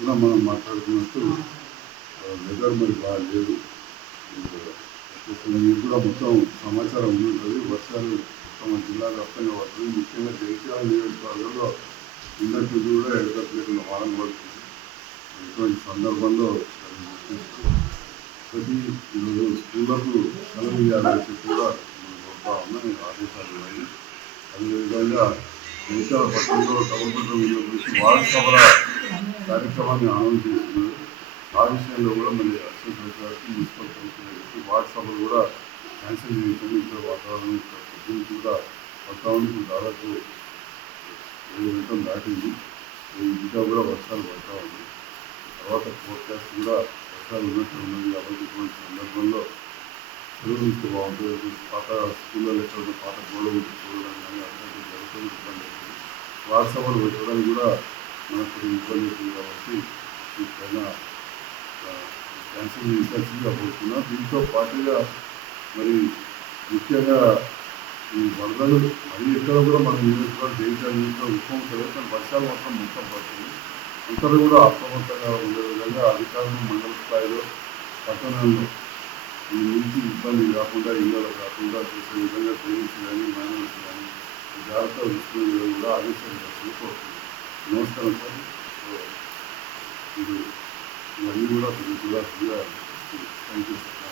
కూడా మనం మాట్లాడుతున్నట్టు వెదర్ మరి బాగా లేదు. మీకు కూడా మొత్తం సమాచారం ఉంటుంది. వర్షాలు మొత్తం జిల్లా వ్యాప్తంగా పడుతుంది. ముఖ్యంగా జగిత్యాల నియోజకవర్గంలో నిన్నటి కూడా ఎడతెగకుండా వారం పడుతుంది. ఇటువంటి సందర్భంలో ప్రతి ఈరోజు స్కూళ్లకు సెలవు ఇవ్వాలని చెప్పి కూడా కోరుతా ఉన్నా. నేను ఆదేశాలు ఇవ్వాలి. అదేవిధంగా జగిత్యాల పట్టణంలో డబుల్ బెడ్రూమ్ ఇళ్ళ గురించి వార్డు సభల కార్యక్రమాన్ని అనౌన్స్ చేస్తున్నారు. ఆ విషయంలో కూడా మళ్ళీ అసిస్టెంట్ కలెక్టర్ గారికి మున్సిపల్ కమిషనర్ గారికి వార్డు సభలు కూడా క్యాన్సిల్ చేయించండి. ఇక్కడ వాతావరణం గురించి కూడా వాతావరణం దాదాపు 7 గంటలు దాటింది. ఇంకా కూడా వర్షాలు పడతా ఉంది. తర్వాత ఫోర్కాస్ట్ కూడా వర్షాలు ఉన్నట్టు ఉన్నది. కాబట్టి ఇటువంటి సందర్భంలో సెలవు ఇస్తే బాగుంటుంది. పాత స్కూల్లో ఎక్కడ పాత గోడలు చూడడం కానీ అట్లాంటివి జరుగుతుంది. ఇబ్బంది అవుతుంది. వార్డు సభలు పెట్టడానికి కూడా మనకు ఇబ్బంది అవుతుంది. కాబట్టి పైన క్యాన్సిల్ చేయాల్సిందిగా కోరుతున్నా. దీంతో పాటుగా మరి ముఖ్యంగా ఈ వరదలు మరి ఎక్కడ కూడా మన నియోజకవర్గం జయించాలి ఉత్తమం తెలియదు. వర్షాలు మాత్రం మొత్తం పడుతుంది. అందరూ కూడా అప్రమత్తంగా ఉండే విధంగా అధికారులు మండల స్థాయిలో పట్టణాల్లో ఈ నుంచి ఇబ్బంది కాకుండా ఇళ్ళలో కాకుండా చేసే విధంగా ట్రైన్స్ కానీ మైనర్స్ కానీ జాగ్రత్త తీసుకునే విధంగా కూడా ఆదేశాలు కోరుతుంది. నమస్కారం సార్. ఇది ఇవన్నీ కూడా థ్యాంక్ యూ సార్.